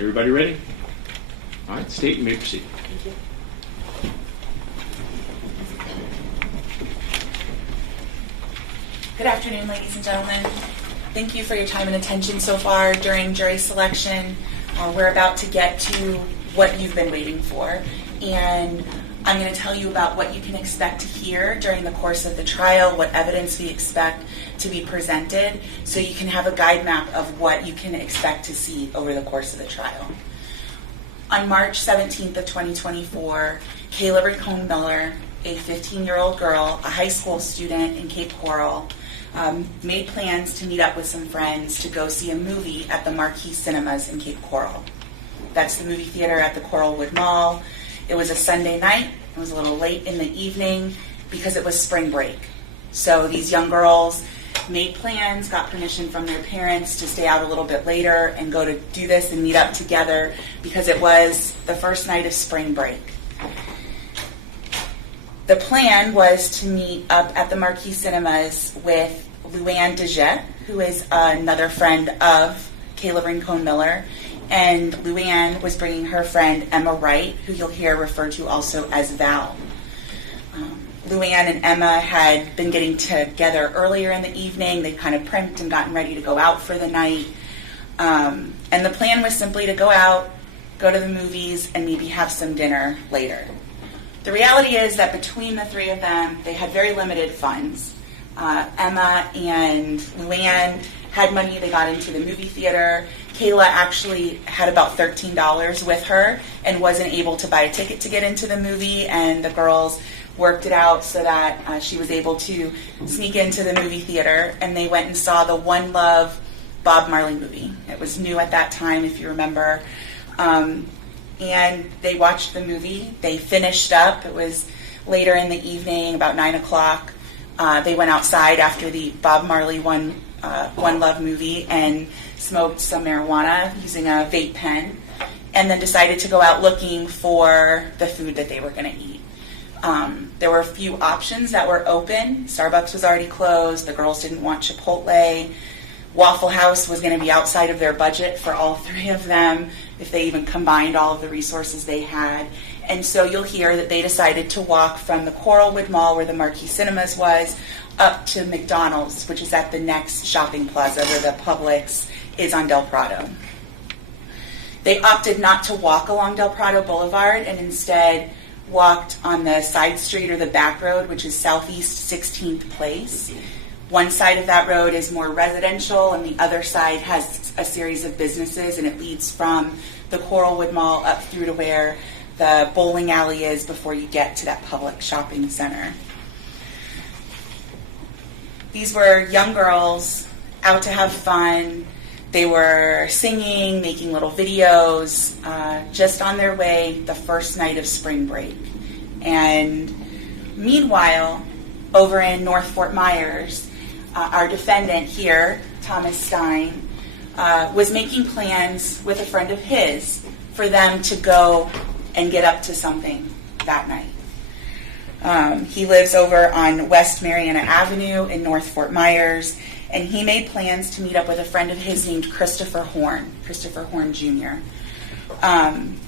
Everybody ready? All right, State, you may proceed. Thank you. Good afternoon, ladies and gentlemen. Thank you for your time and attention so far during jury selection. We're about to get to what you've been waiting for, and I'm going to tell you about what you can expect to hear during the course of the trial, what evidence we expect to be presented, so you can have a guide map of what you can expect to see over the course of the trial. On March 17th of 2024, Kayla Rincon-Miller, a 15-year-old girl, a high school student in Cape Coral, made plans to meet up with some friends to go see a movie at the Marquee Cinemas in Cape Coral. That's the movie theater at the Coralwood Mall. It was a Sunday night. It was a little late in the evening because it was spring break. So these young girls made plans, got permission from their parents to stay out a little bit later and go to do this and meet up together because it was the first night of spring break. The plan was to meet up at the Marquee Cinemas with Luann Dejet, who is another friend of Kayla Rincon-Miller, and Luann was bringing her friend Emma Wright, who you'll hear referred to also as Val. Luann and Emma had been getting together earlier in the evening. They kind of primped and gotten ready to go out for the night. And the plan was simply to go out, go to the movies, and maybe have some dinner later. The reality is that between the three of them, they had very limited funds. Emma and Luann had money. They got into the movie theater. Kayla actually had about $13 with her and wasn't able to buy a ticket to get into the movie, and the girls worked it out so that she was able to sneak into the movie theater, and they went and saw the One Love Bob Marley movie. It was new at that time, if you remember. And they watched the movie. They finished up. It was later in the evening, about 9 o'clock. They went outside after the Bob Marley One Love movie and smoked some marijuana using a vape pen, and then decided to go out looking for the food that they were going to eat. There were a few options that were open. Starbucks was already closed. The girls didn't want Chipotle. Waffle House was going to be outside of their budget for all three of them if they even combined all of the resources they had. And so you'll hear that they decided to walk from the Coralwood Mall, where the Marquee Cinemas was, up to McDonald's, which is at the next shopping plaza where the Publix is on Del Prado. They opted not to walk along Del Prado Boulevard and instead walked on the side street or the back road, which is Southeast 16th Place. One side of that road is more residential, and the other side has a series of businesses, and it leads from the Coralwood Mall up through to where the bowling alley is before you get to that public shopping center. These were young girls out to have fun. They were singing, making little videos, just on their way the first night of spring break. And meanwhile, over in North Fort Myers, our defendant here, Thomas Stein, was making plans with a friend of his for them to go and get up to something that night. He lives over on West Mariana Avenue in North Fort Myers, and he made plans to meet up with a friend of his named Christopher Horne Jr.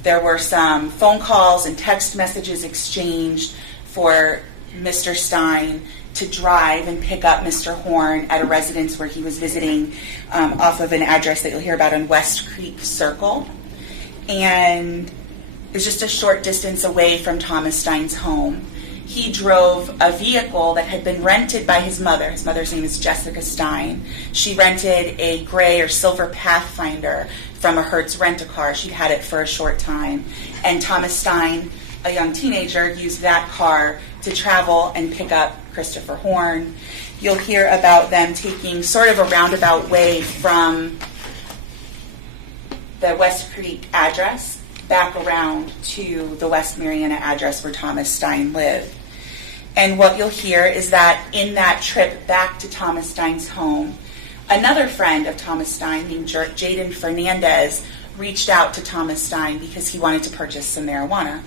There were some phone calls and text messages exchanged for Mr. Stein to drive and pick up Mr. Horne at a residence where he was visiting off of an address that you'll hear about on West Creek Circle. And it was just a short distance away from Thomas Stein's home. He drove a vehicle that had been rented by his mother. His mother's name is Jessica Stein. She rented a gray or silver Pathfinder from a Hertz rent-a-car. She'd had it for a short time. And Thomas Stein, a young teenager, used that car to travel and pick up Christopher Horne. You'll hear about them taking sort of a roundabout way from the West Creek address back around to the West Mariana address where Thomas Stein lived. And what you'll hear is that in that trip back to Thomas Stein's home, another friend of Thomas Stein named Jaden Fernandez reached out to Thomas Stein because he wanted to purchase some marijuana.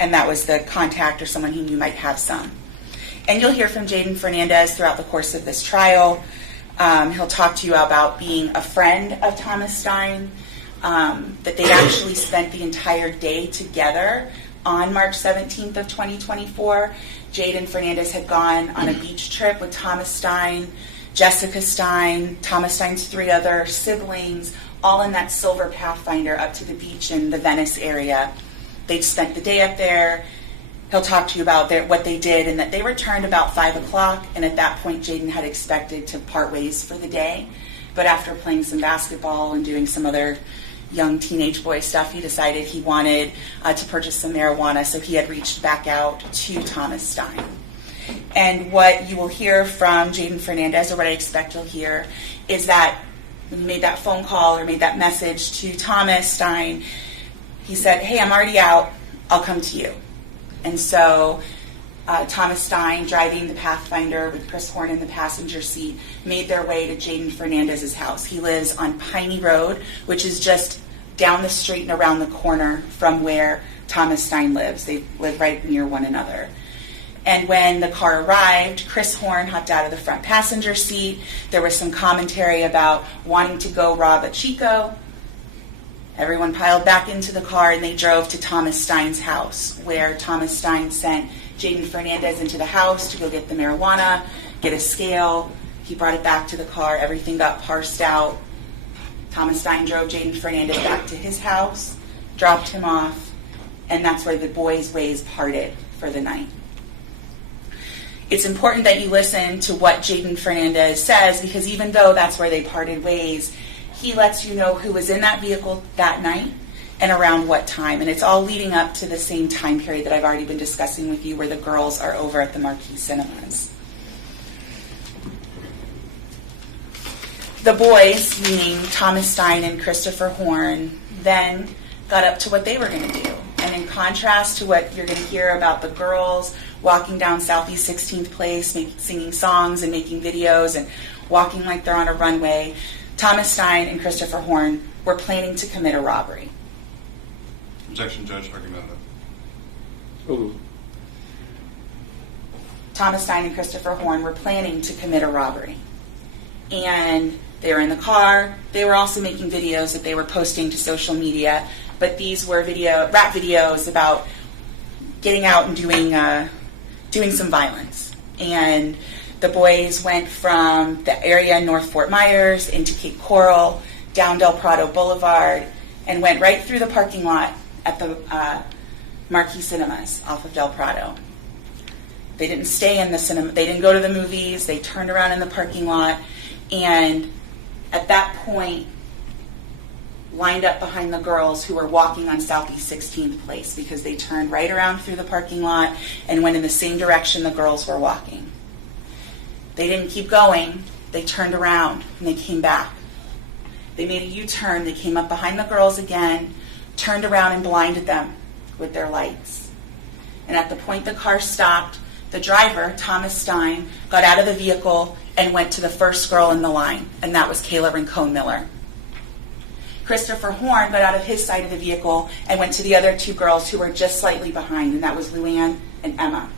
And that was the contact or someone he knew might have some. And you'll hear from Jaden Fernandez throughout the course of this trial. He'll talk to you about being a friend of Thomas Stein. that they actually spent the entire day together on March 17th of 2024. Jaden Fernandez had gone on a beach trip with Thomas Stein, Jessica Stein, Thomas Stein's 3 other siblings, all in that silver Pathfinder up to the beach in the Venice area. They'd spent the day up there. He'll talk to you about what they did, and that they returned about 5 o'clock, and at that point Jaden had expected to part ways for the day. But after playing some basketball and doing some other young teenage boy stuff, he decided he wanted to purchase some marijuana, so he had reached back out to Thomas Stein. And what you will hear from Jaden Fernandez, or what I expect you'll hear, is that when he made that phone call or made that message to Thomas Stein, he said, "Hey, I'm already out, I'll come to you." And so Thomas Stein, driving the Pathfinder with Chris Horne in the passenger seat, made their way to Jaden Fernandez's house. He lives on Piney Road, which is just down the street and around the corner from where Thomas Stein lives. They live right near one another. And when the car arrived, Chris Horne hopped out of the front passenger seat. There was some commentary about wanting to go rob a Chico. Everyone piled back into the car, and they drove to Thomas Stein's house, where Thomas Stein sent Jaden Fernandez into the house to go get the marijuana, get a scale. He brought it back to the car. Everything got parsed out. Thomas Stein drove Jaden Fernandez back to his house, dropped him off, and that's where the boys' ways parted for the night. It's important that you listen to what Jaden Fernandez says, because even though that's where they parted ways, he lets you know who was in that vehicle that night and around what time. And it's all leading up to the same time period that I've already been discussing with you, where the girls are over at the Marquee Cinemas. The boys, meaning Thomas Stein and Christopher Horne, then got up to what they were going to do. And in contrast to what you're going to hear about the girls walking down Southeast 16th Place, singing songs and making videos and walking like they're on a runway, Thomas Stein and Christopher Horne were planning to commit a robbery. Objection, Judge. Argumentative. Ooh. Thomas Stein and Christopher Horne were planning to commit a robbery. And they were in the car. They were also making videos that they were posting to social media, but these were rap videos about getting out and doing some violence. And the boys went from the area in North Fort Myers into Cape Coral, down Del Prado Boulevard, and went right through the parking lot at the Marquee Cinemas off of Del Prado. They didn't stay in the cinema. They didn't go to the movies. They turned around in the parking lot, and at that point, lined up behind the girls who were walking on Southeast 16th Place, because they turned right around through the parking lot and went in the same direction the girls were walking. They didn't keep going. They turned around and they came back. They made a U-turn. They came up behind the girls again, turned around and blinded them with their lights. And at the point the car stopped, the driver, Thomas Stein, got out of the vehicle and went to the first girl in the line, and that was Kayla Rincon-Miller. Christopher Horne got out of his side of the vehicle and went to the other 2 girls who were just slightly behind, and that was Luann and Emma.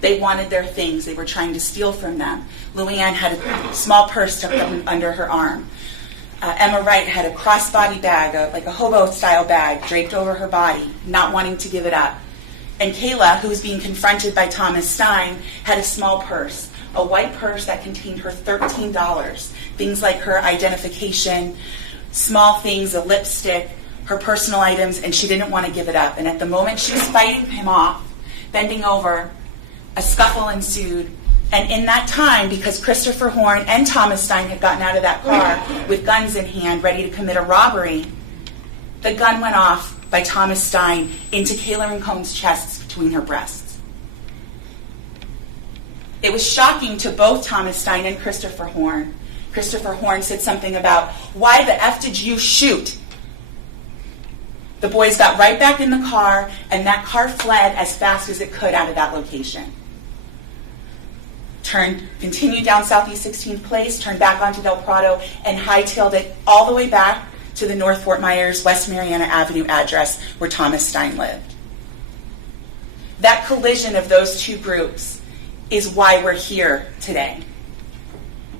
They wanted their things. They were trying to steal from them. Luann had a small purse tucked up under her arm. Emma Wright had a crossbody bag, like a hobo-style bag, draped over her body, not wanting to give it up. And Kayla, who was being confronted by Thomas Stein, had a small purse, a white purse that contained her $13, things like her identification, small things, a lipstick, her personal items, and she didn't want to give it up. And at the moment she was fighting him off, bending over, a scuffle ensued. And in that time, because Christopher Horne and Thomas Stein had gotten out of that car with guns in hand, ready to commit a robbery, the gun went off by Thomas Stein into Kayla Rincon's chest between her breasts. It was shocking to both Thomas Stein and Christopher Horne. Christopher Horne said something about, "Why the F did you shoot?" The boys got right back in the car, and that car fled as fast as it could out of that location. Continued down Southeast 16th Place, turned back onto Del Prado, and hightailed it all the way back to the North Fort Myers, West Mariana Avenue address where Thomas Stein lived. That collision of those 2 groups is why we're here today.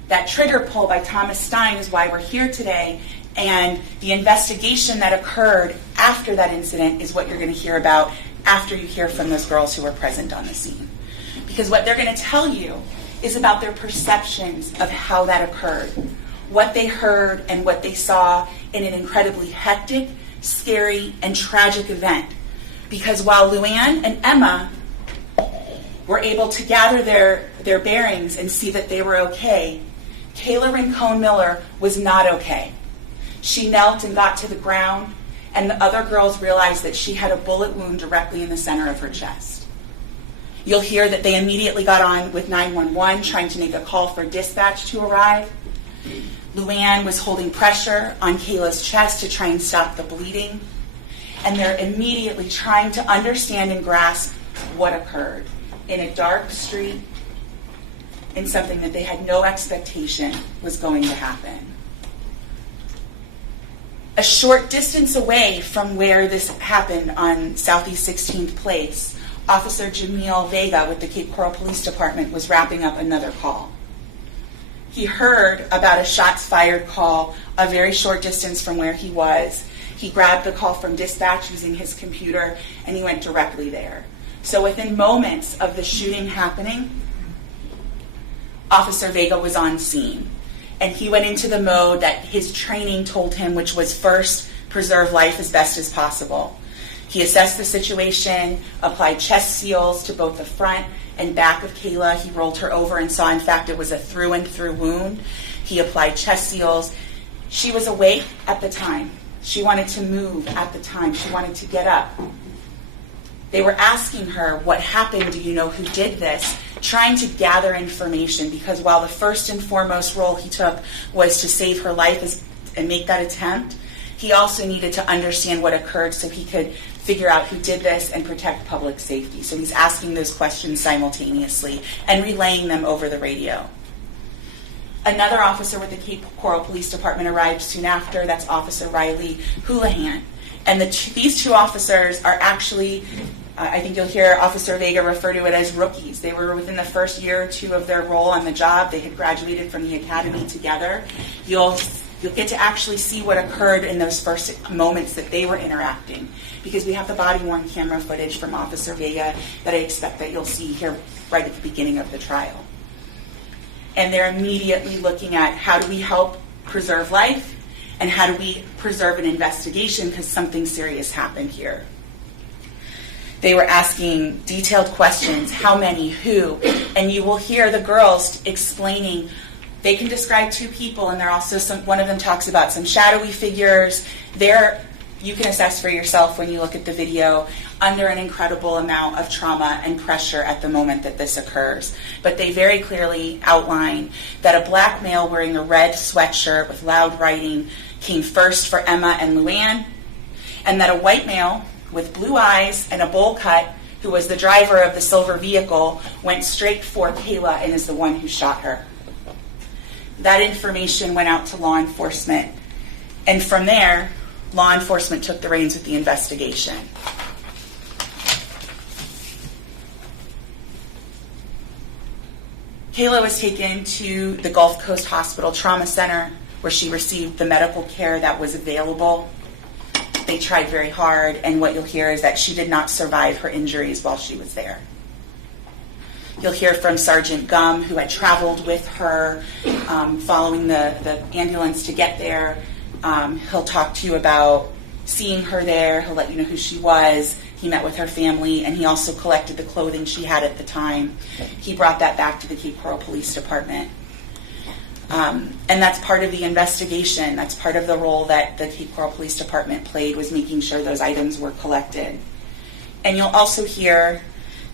That trigger pull by Thomas Stein is why we're here today, And the investigation that occurred after that incident is what you're going to hear about after you hear from those girls who were present on the scene. Because what they're going to tell you is about their perceptions of how that occurred, what they heard and what they saw in an incredibly hectic, scary, and tragic event. Because while Luann and Emma were able to gather their bearings and see that they were okay, Kayla Rincon-Miller was not okay. She knelt and got to the ground, and the other girls realized that she had a bullet wound directly in the center of her chest. You'll hear that they immediately got on with 911, trying to make a call for dispatch to arrive. Luann was holding pressure on Kayla's chest to try and stop the bleeding. And they're immediately trying to understand and grasp what occurred in a dark street, in something that they had no expectation was going to happen. A short distance away from where this happened on Southeast 16th Place, Officer Jamil Vega with the Cape Coral Police Department was wrapping up another call. He heard about a shots fired call a very short distance from where he was. He grabbed the call from dispatch using his computer, and he went directly there. So within moments of the shooting happening, Officer Vega was on scene. And he went into the mode that his training told him, which was first, preserve life as best as possible. He assessed the situation, applied chest seals to both the front and back of Kayla. He rolled her over and saw, in fact, it was a through and through wound. He applied chest seals. She was awake at the time. She wanted to move at the time. She wanted to get up. They were asking her, what happened? Do you know who did this? Trying to gather information, because while the first and foremost role he took was to save her life and make that attempt, he also needed to understand what occurred so he could figure out who did this and protect public safety. So he's asking those questions simultaneously and relaying them over the radio. Another officer with the Cape Coral Police Department arrived soon after. That's Officer Riley Houlihan. And these two officers are actually, I think you'll hear Officer Vega refer to it as rookies. They were within the first year or two of their role on the job. They had graduated from the academy together. You'll get to actually see what occurred in those first moments that they were interacting, because we have the body-worn camera footage from Officer Vega that I expect that you'll see here right at the beginning of the trial. And they're immediately looking at, how do we help preserve life, and how do we preserve an investigation, because something serious happened here. They were asking detailed questions, how many, who, and you will hear the girls explaining. They can describe two people, and they're also one of them talks about some shadowy figures. You can assess for yourself when you look at the video, under an incredible amount of trauma and pressure at the moment that this occurs. But they very clearly outline that a black male wearing a red sweatshirt with loud writing came first for Emma and Luann, and that a white male with blue eyes and a bowl cut, who was the driver of the silver vehicle, went straight for Kayla and is the one who shot her. That information went out to law enforcement, and from there, law enforcement took the reins with the investigation. Kayla was taken to the Gulf Coast Hospital Trauma Center, where she received the medical care that was available. They tried very hard, and what you'll hear is that she did not survive her injuries while she was there. You'll hear from Sergeant Gum, who had traveled with her following the ambulance to get there. He'll talk to you about seeing her there. He'll let you know who she was. He met with her family, and he also collected the clothing she had at the time. He brought that back to the Cape Coral Police Department. And that's part of the investigation. That's part of the role that the Cape Coral Police Department played, was making sure those items were collected. And you'll also hear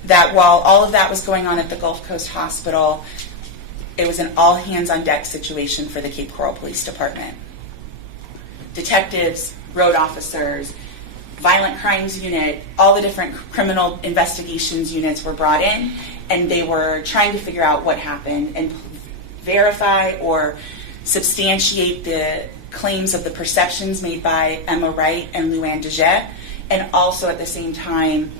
that while all of that was going on at the Gulf Coast Hospital, it was an all-hands-on-deck situation for the Cape Coral Police Department. Detectives, road officers, violent crimes unit, all the different criminal investigations units were brought in, and they were trying to figure out what happened and verify or substantiate the claims of the perceptions made by Emma Wright and Luann Dejet, and also at the same time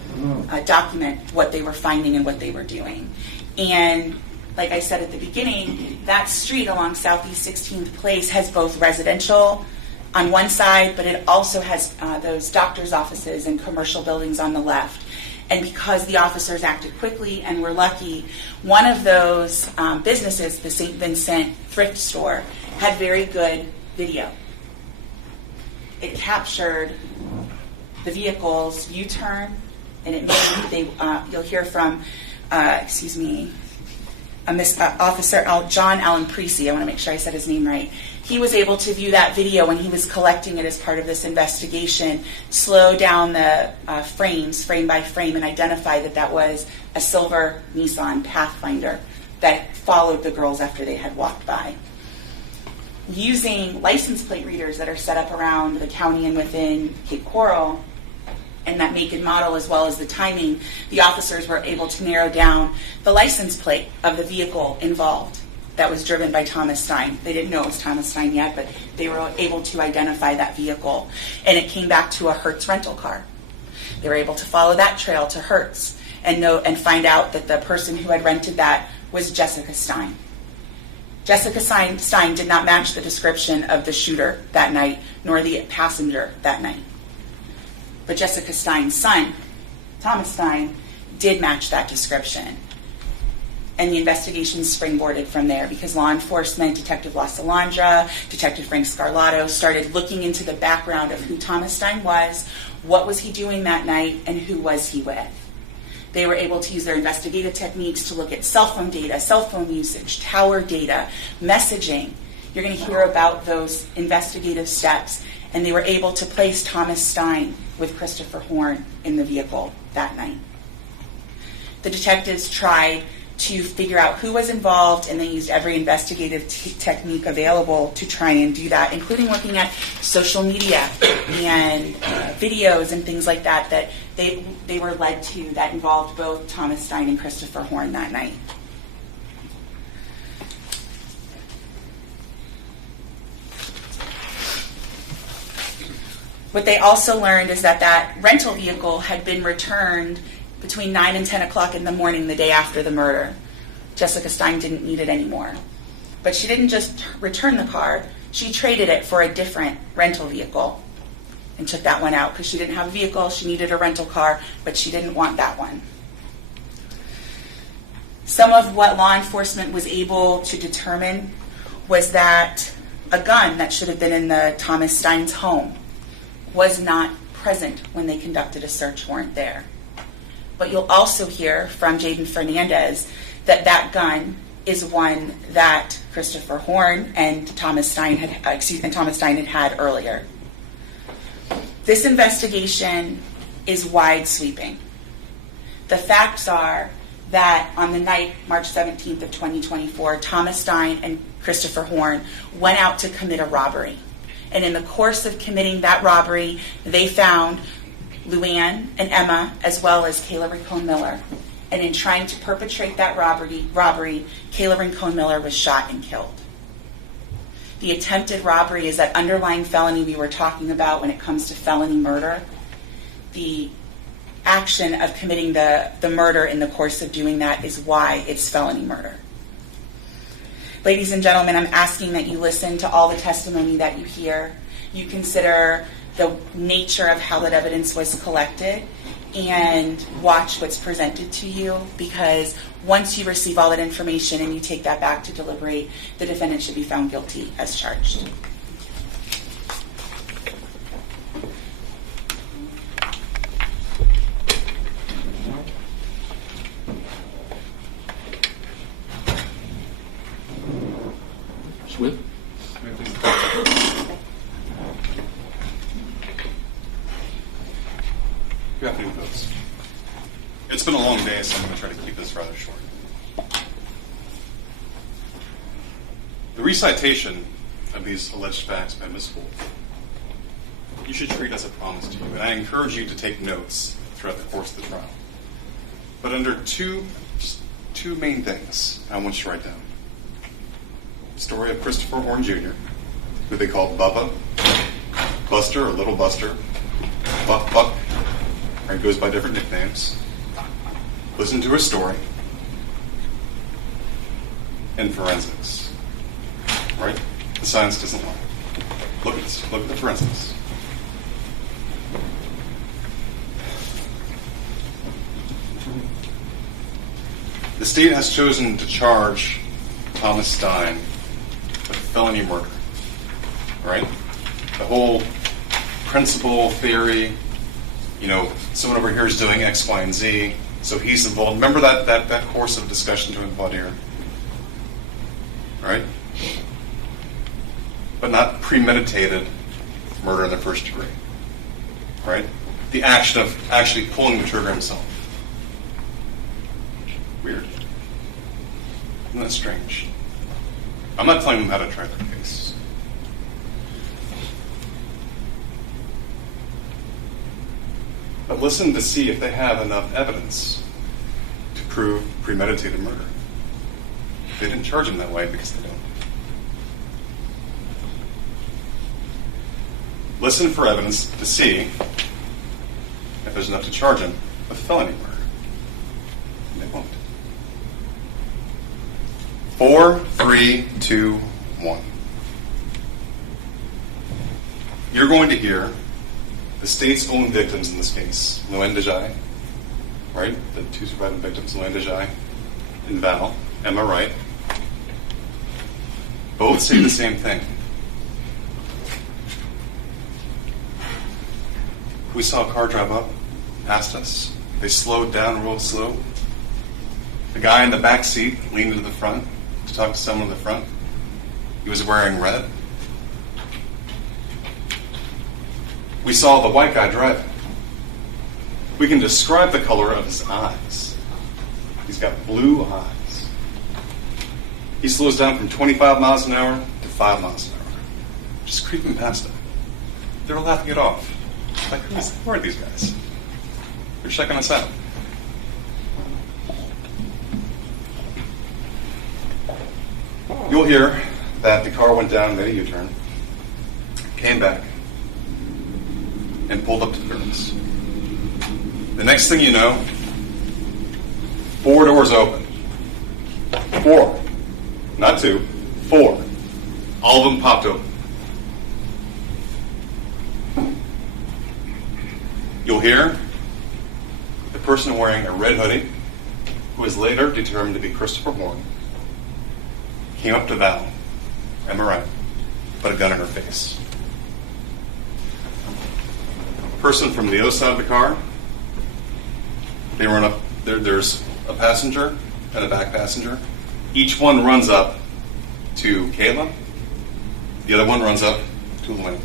document what they were finding and what they were doing. And like I said at the beginning, that street along Southeast 16th Place has both residential on one side, but it also has those doctor's offices and commercial buildings on the left. And because the officers acted quickly and were lucky, one of those businesses, the St. Vincent thrift store, had very good video. It captured the vehicle's U-turn, and it made, you'll hear from, Officer John Allen Precy. I want to make sure I said his name right. He was able to view that video when he was collecting it as part of this investigation, slow down the frames, frame by frame, and identify that that was a silver Nissan Pathfinder that followed the girls after they had walked by. Using license plate readers that are set up around the county and within Cape Coral, and that make and model as well as the timing, the officers were able to narrow down the license plate of the vehicle involved that was driven by Thomas Stein. They didn't know it was Thomas Stein yet, but they were able to identify that vehicle. And it came back to a Hertz rental car. They were able to follow that trail to Hertz and find out that the person who had rented that was Jessica Stein. Jessica Stein did not match the description of the shooter that night, nor the passenger that night. But Jessica Stein's son, Thomas Stein, did match that description. And the investigation springboarded from there because law enforcement, Detective La Salandra, Detective Frank Scarlato, started looking into the background of who Thomas Stein was, what was he doing that night, and who was he with. They were able to use their investigative techniques to look at cell phone data, cell phone usage, tower data, messaging. You're going to hear about those investigative steps. And they were able to place Thomas Stein with Christopher Horne in the vehicle that night. The detectives tried to figure out who was involved, and they used every investigative technique available to try and do that, including looking at social media and videos and things like that that they were led to that involved both Thomas Stein and Christopher Horne that night. What they also learned is that that rental vehicle had been returned between 9 and 10 o'clock in the morning the day after the murder. Jessica Stein didn't need it anymore. But she didn't just return the car, she traded it for a different rental vehicle and took that one out because she didn't have a vehicle, she needed a rental car, but she didn't want that one. Some of what law enforcement was able to determine was that a gun that should have been in the Thomas Stein's home was not present when they conducted a search warrant there. But you'll also hear from Jaden Fernandez that that gun is one that Christopher Horne and Thomas Stein had earlier. This investigation is wide sweeping. The facts are that on the night, March 17th of 2024, Thomas Stein and Christopher Horne went out to commit a robbery. And in the course of committing that robbery, they found Luann and Emma, as well as Kayla Rincon-Miller. And in trying to perpetrate that robbery, Kayla Rincon-Miller was shot and killed. The attempted robbery is that underlying felony we were talking about when it comes to felony murder. The action of committing the murder in the course of doing that is why it's felony murder. Ladies and gentlemen, I'm asking that you listen to all the testimony that you hear. You consider the nature of how that evidence was collected and watch what's presented to you, because once you receive all that information and you take that back to deliberate, the defendant should be found guilty as charged. Smith? Good afternoon, folks. It's been a long day, so I'm going to try to keep this rather short. The recitation of these alleged facts by Ms. Gould, you should treat as a promise to you, and I encourage you to take notes throughout the course of the trial. But under two main things I want you to write down. Story of Christopher Horne Jr., who they called Bubba, Buster or Little Buster, Buck, or he goes by different nicknames. Listen to his story, and forensics. Right? The science doesn't lie. Look at this. Look at the forensics. The state has chosen to charge Thomas Stein with felony murder. Right? The whole principle theory, someone over here is doing X, Y, and Z, so he's involved. Remember that course of discussion to about here? Right? But not premeditated murder in the first degree. Right? The action of actually pulling the trigger himself. Weird. Isn't that strange? I'm not telling them how to try their case. But listen to see if they have enough evidence to prove premeditated murder. They didn't charge him that way because they don't. Listen for evidence to see if there's enough to charge him with felony murder. And they won't. 4, 3, 2, 1. You're going to hear the state's own victims in this case, Law&Crime, right? The two surviving victims, Law&Crime and Val, Emma Wright, both say the same thing. We saw a car drive up past us. They slowed down real slow. The guy in the back seat leaned into the front to talk to someone in the front. He was wearing red. We saw the white guy driving. We can describe the color of his eyes. He's got blue eyes. He slows down from 25 miles an hour to 5 miles an hour. Just creeping past them. They were laughing it off. Like, who are these guys? They're checking us out. You'll hear that the car went down, made a U-turn, came back, and pulled up to the curtains. The next thing you know, 4 doors open. 4. Not 2. 4. All of them popped open. You'll hear the person wearing a red hoodie, who was later determined to be Christopher Horne, came up to Val, Emma Wright, put a gun in her face. Person from the other side of the car, they run up. There's a passenger and a back passenger. Each one runs up to Kayla. The other one runs up to Lynn.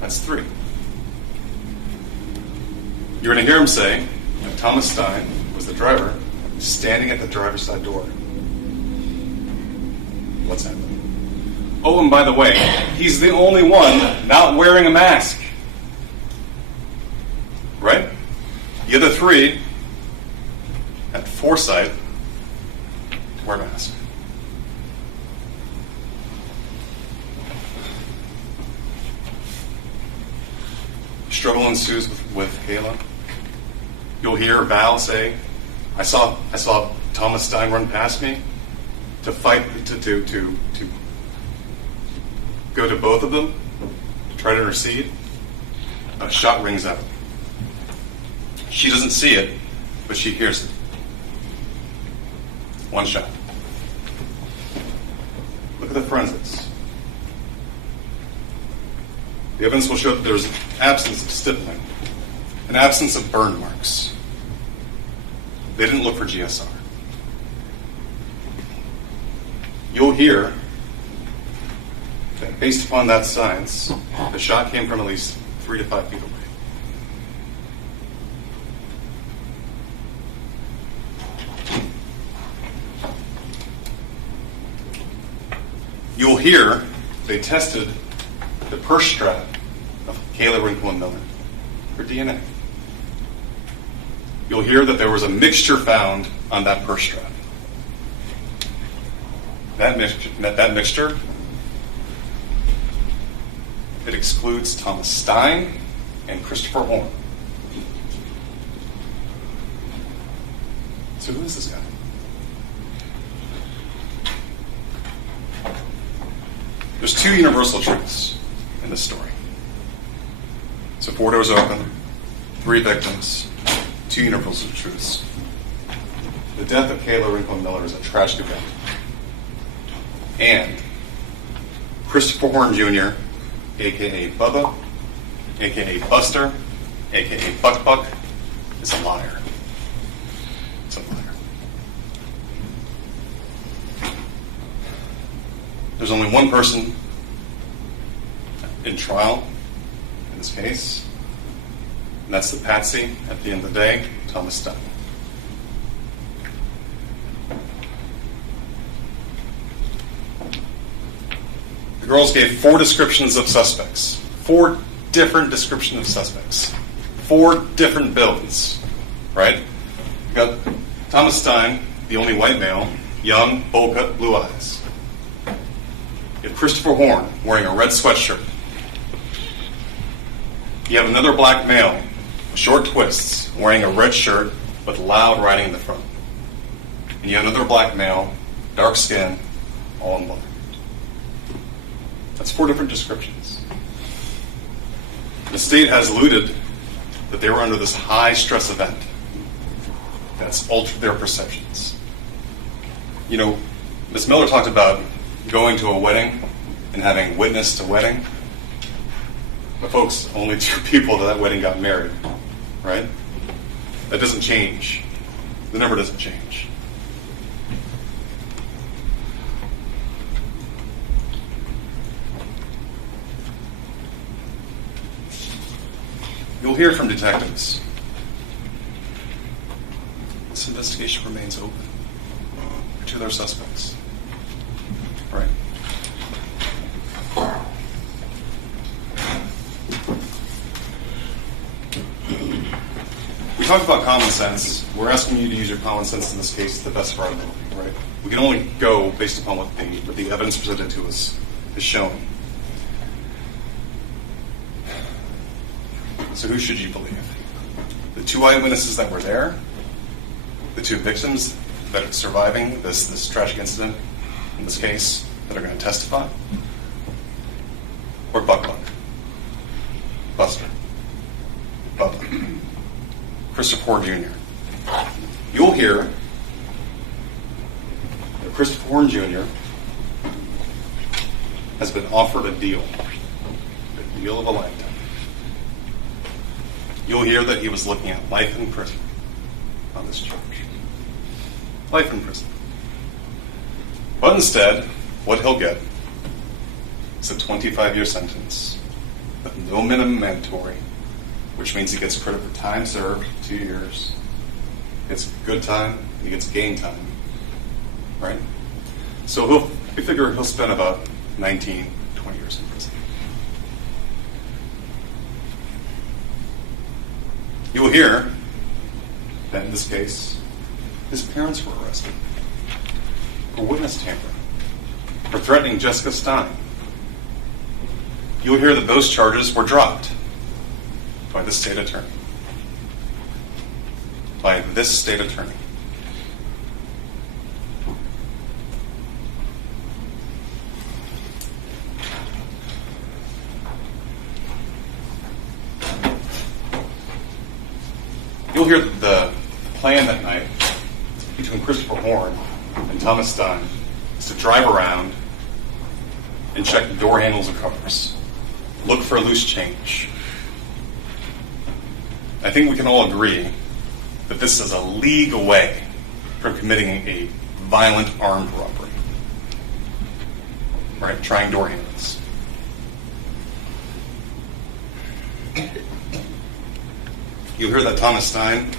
That's 3. You're going to hear him say that Thomas Stein was the driver standing at the driver's side door. What's happening? Oh, and by the way, he's the only one not wearing a mask. Right? The other 3 had foresight to wear a mask. Struggle ensues with Kayla. You'll hear Val say, I saw Thomas Stein run past me to fight, to go to both of them, to try to intercede. A shot rings out. She doesn't see it, but she hears it. 1 shot. Look at the forensics. The evidence will show that there's an absence of stippling, an absence of burn marks. They didn't look for GSR. You'll hear that based upon that science, the shot came from at least 3 to 5 feet away. You'll hear they tested the purse strap of Kayla Rincon-Miller for DNA. You'll hear that there was a mixture found on that purse strap. That mixture, it excludes Thomas Stein and Christopher Horne. So who is this guy? There's 2 universal truths. in this story. So 4 doors open, 3 victims, 2 universal truths. The death of Kayla Rincon-Miller is a tragic event. And Christopher Horne Jr., a.k.a. Bubba, a.k.a. Buster, a.k.a. Buck Buck, is a liar. It's a liar. There's only one person in trial in this case, and that's the patsy at the end of the day, Thomas Stein. The girls gave 4 descriptions of suspects. 4 different descriptions of suspects. 4 different builds. Right? You got Thomas Stein, the only white male, young, bowl cut, blue eyes. You have Christopher Horne wearing a red sweatshirt. You have another black male, short twists, wearing a red shirt with loud writing in the front. And you have another black male, dark skin, all in black. That's 4 different descriptions. The state has alluded that they were under this high stress event that's altered their perceptions. You know, Ms. Miller talked about going to a wedding and having witnessed a wedding. But folks, only 2 people to that wedding got married, right? That doesn't change. The number doesn't change. You'll hear from detectives. This investigation remains open to their suspects. Right? We talked about common sense. We're asking you to use your common sense in this case to the best of our ability, right? We can only go based upon what the evidence presented to us is showing. So who should you believe? The 2 eyewitnesses that were there? The 2 victims that are surviving this tragic incident in this case that are going to testify? Or Buck Buck? Buster? Bubba? Christopher Horne Jr. You'll hear that Christopher Horne Jr. has been offered a deal of a lifetime. You'll hear that he was looking at life in prison on this charge. Life in prison. But instead, what he'll get is a 25-year sentence with no minimum mandatory, which means he gets credit for time served, 2 years. He gets good time, he gets game time. Right? So we figure he'll spend about 19, 20 years in prison. You'll hear that in this case, his parents were arrested for witness tampering, for threatening Jessica Stein. You'll hear that those charges were dropped by the state attorney. By this state attorney. You'll hear that the plan that night between Christopher Horne and Thomas Stein is to drive around and check the door handles of cars, look for loose change. I think we can all agree that this is a league away from committing a violent armed robbery. Right? Trying door handles. You'll hear that Thomas Stein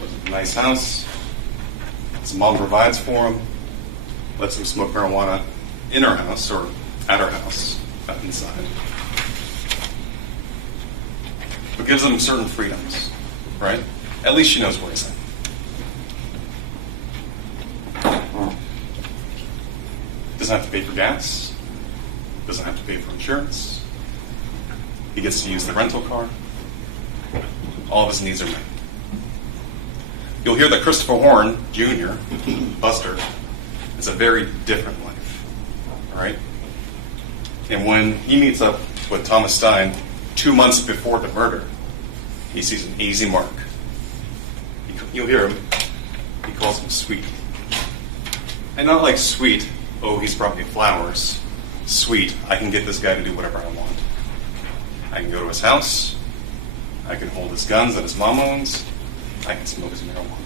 lives in a nice house. His mom provides for him, lets him smoke marijuana in her house or at her house, not inside. But gives him certain freedoms, right? At least she knows where he's at. Doesn't have to pay for gas. Doesn't have to pay for insurance. He gets to use the rental car. All of his needs are met. You'll hear that Christopher Horne Jr., Buster, is a very different life. All right? And when he meets up with Thomas Stein 2 months before the murder, he sees an easy mark. You'll hear him. He calls him sweet. And not like sweet, oh, he's brought me flowers. Sweet, I can get this guy to do whatever I want. I can go to his house. I can hold his guns that his mom owns. I can smoke his marijuana.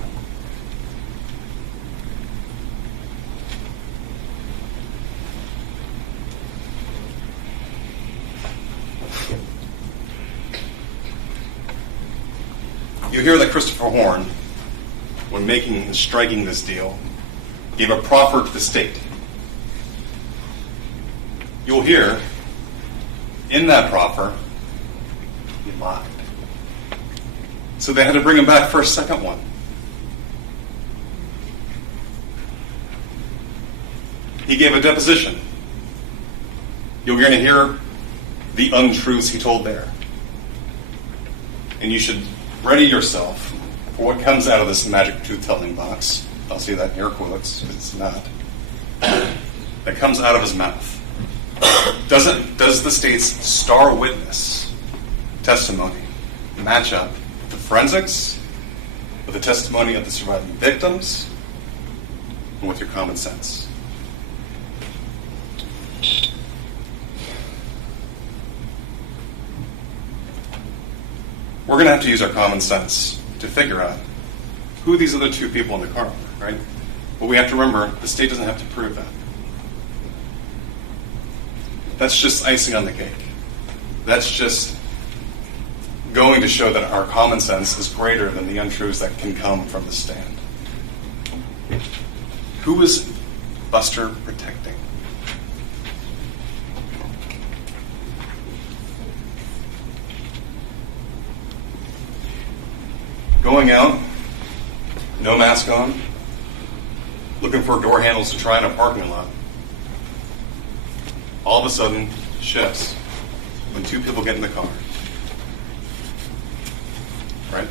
You hear that Christopher Horne, when making and striking this deal, gave a proffer to the state. You'll hear, in that proffer, he lied. So they had to bring him back for a second one. He gave a deposition. You're going to hear the untruths he told there. And you should ready yourself for what comes out of this magic truth-telling box. I'll say that in air quotes, because it's not. That comes out of his mouth. Does the state's star witness testimony match up with the forensics, with the testimony of the surviving victims, and with your common sense? We're going to have to use our common sense to figure out who these other two people in the car are, right? But we have to remember, the state doesn't have to prove that. That's just icing on the cake. That's just going to show that our common sense is greater than the untruths that can come from the stand. Who is Buster protecting? Going out, no mask on, looking for door handles to try in a parking lot. All of a sudden, shifts when two people get in the car. Right?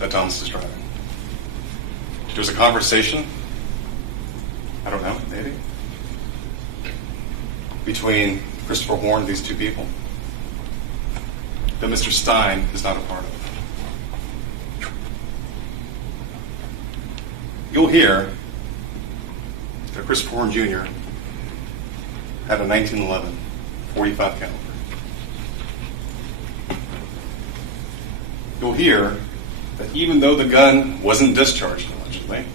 That Thomas is driving. There's a conversation, I don't know, maybe, between Christopher Horne and these two people that Mr. Stein is not a part of. You'll hear that Christopher Horne Jr. had a 1911 .45 caliber. You'll hear that even though the gun wasn't discharged allegedly,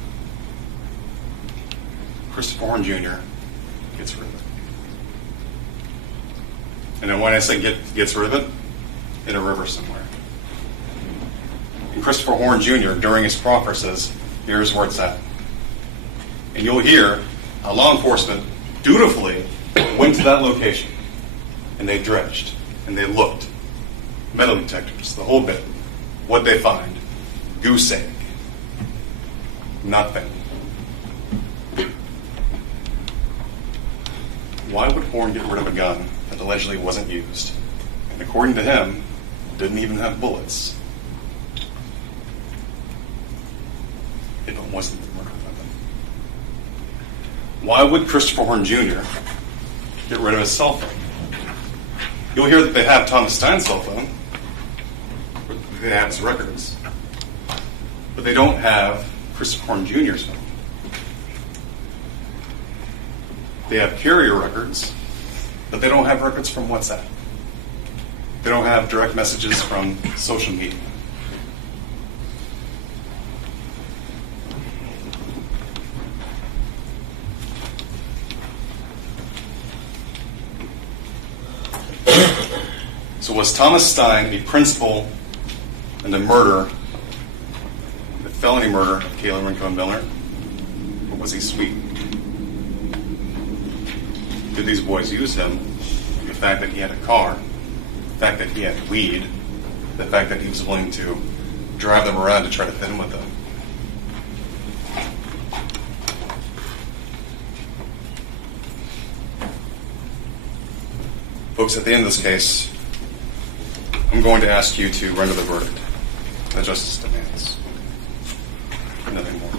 Christopher Horne Jr. gets rid of it. And then when I say gets rid of it, in a river somewhere. And Christopher Horne Jr. during his proffer says, here's where it's at. And you'll hear law enforcement dutifully went to that location, and they dredged, and they looked. Metal detectors, the whole bit. What'd they find? Goose egg. Nothing. Why would Horne get rid of a gun that allegedly wasn't used? And according to him, didn't even have bullets. If it wasn't the murder weapon. Why would Christopher Horne Jr. get rid of his cell phone? You'll hear that they have Thomas Stein's cell phone. They have his records. But they don't have Christopher Horne Jr.'s phone. They have carrier records, but they don't have records from WhatsApp. They don't have direct messages from social media. So was Thomas Stein a principal in the murder, the felony murder of Kayla Rincon-Miller? Or was he sweet? Did these boys use him? The fact that he had a car, the fact that he had weed, the fact that he was willing to drive them around to try to fit in with them. Folks, at the end of this case, I'm going to ask you to render the verdict that justice demands. Nothing more.